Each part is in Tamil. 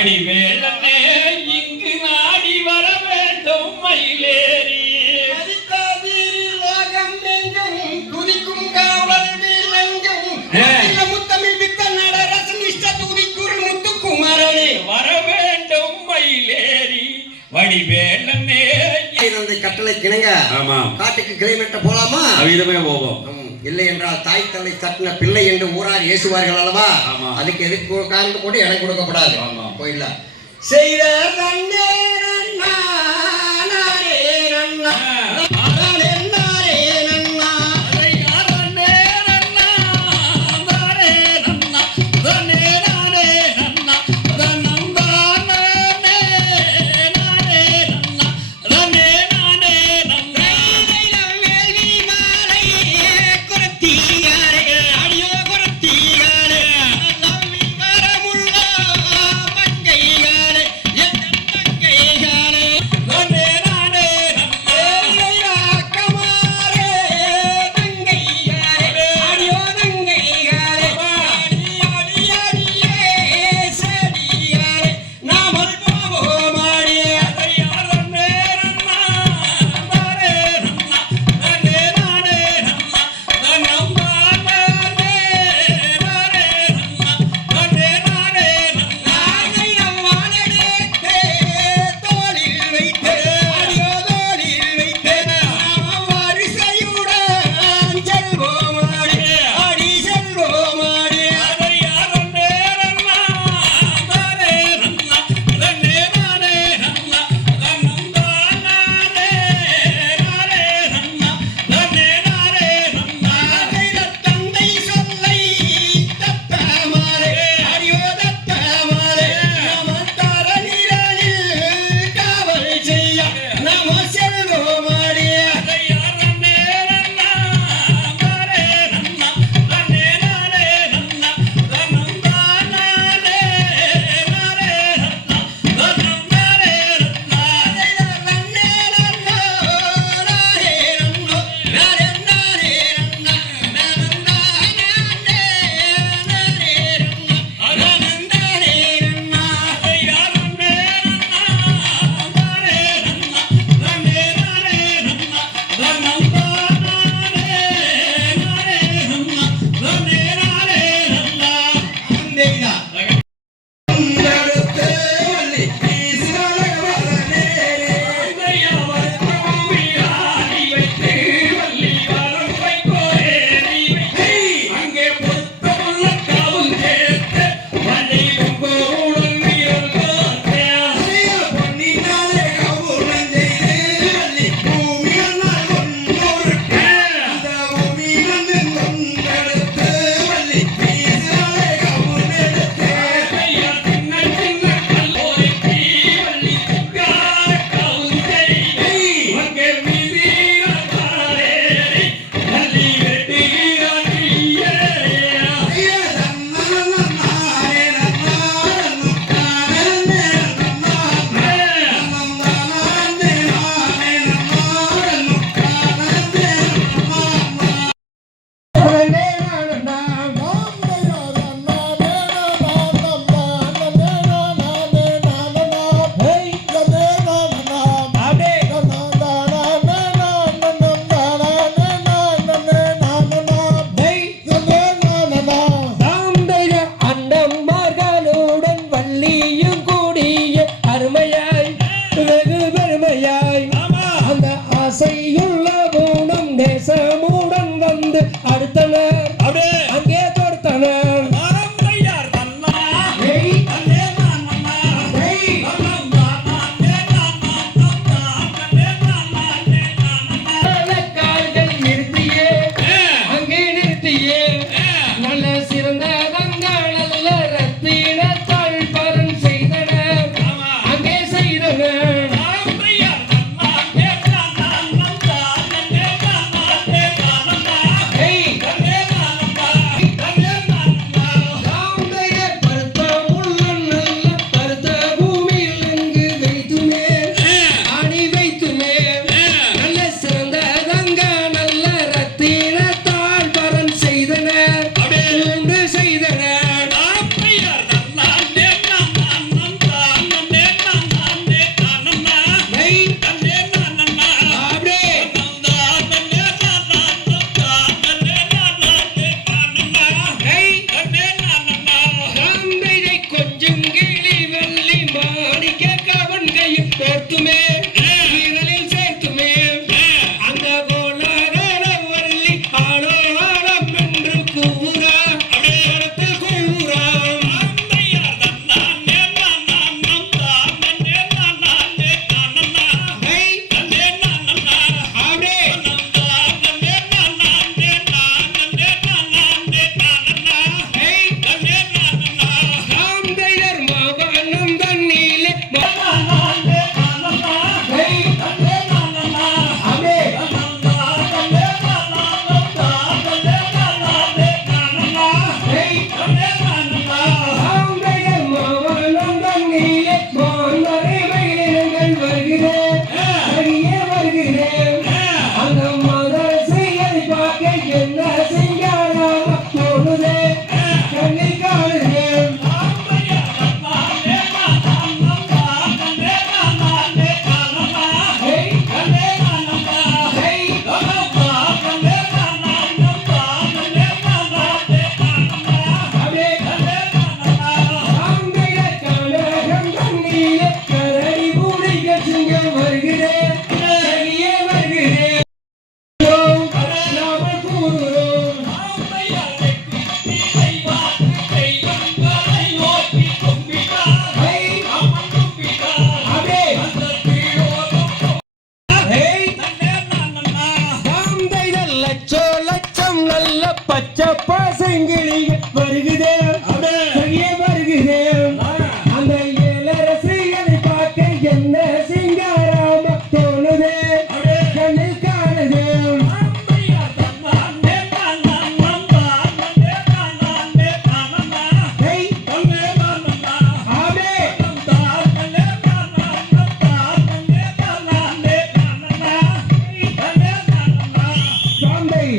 வடிவேலனே இங்கு நாடி வர வேண்டும் மயிலேறி. லோகம் எங்கும், துதிக்கும் காவல் நெஞ்சம். முத்தமிழ் வித்த நடரசன் இஷ்ட துதிக்குரு முத்துக்குமரனே. வர வேண்டும் மயிலேறி. வடிவேலனே இந்த கட்டளை கிணங்க ஆமாம். காட்டுக்கு கிளைமேட்ட போலாமா? அவ்விதமே போவோம். இல்லை என்றால் தாய் தந்தை தட்டின பிள்ளை என்று ஊரார் ஏசுவார்கள் அல்லவா. அதுக்கு எதுக்கு காரணம் கூட இடம் கொடுக்கப்படாது. போயிடலாம் செய்த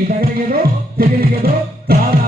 ಜಗಳಿಗೆದು ತಿರುಗಿಗೆದು ತಾಳ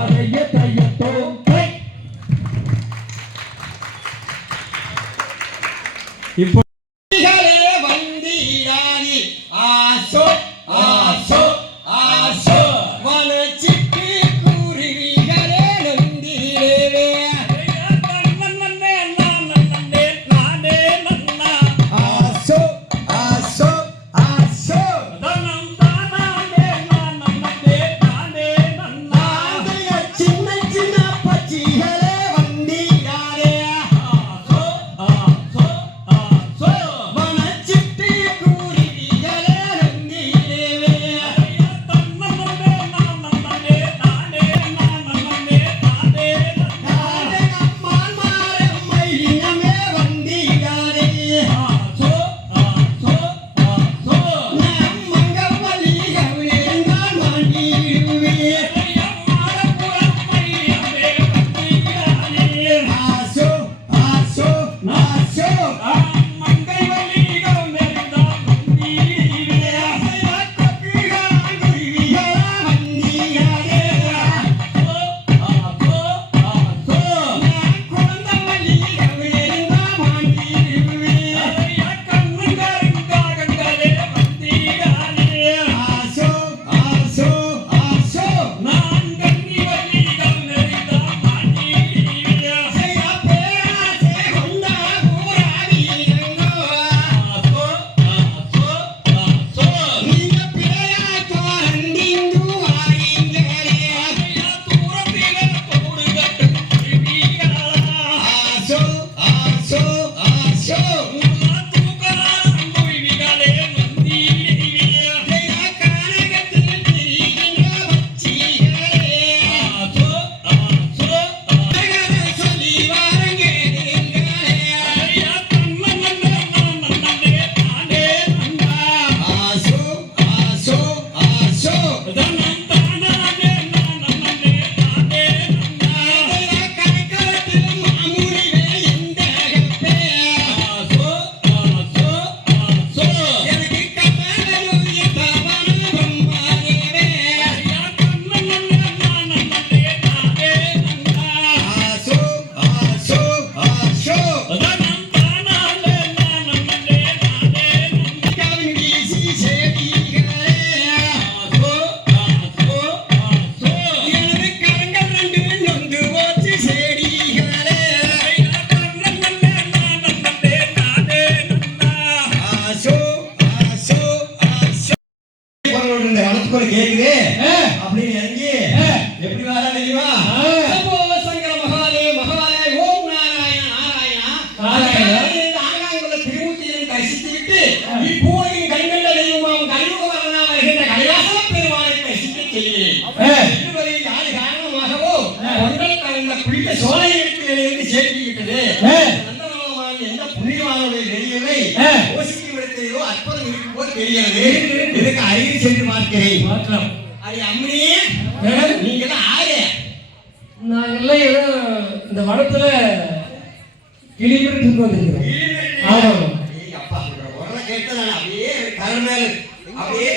செல்லுவதை யாரு காரணமாகவோ ஒன்றல் கலந்த குளிக்க சோலை இடத்திலிருந்து சேர்த்து விட்டது எந்த. யோசிக்கும் இடத்திலேயோ தெரிகிறது இதுக்கு அருகில் சென்று பார்க்கிறேன். மாற்றம் அது மேடம். நீங்க தான் ஆறு நாங்கெல்லாம் ஏதோ இந்த வனத்துல கிளிபிட்டு வந்திருக்கிறோம் ஆமா. ஏய் அப்பா, உங்க குரலை கேட்டு நான் அப்படியே கரண் மேல அப்படியே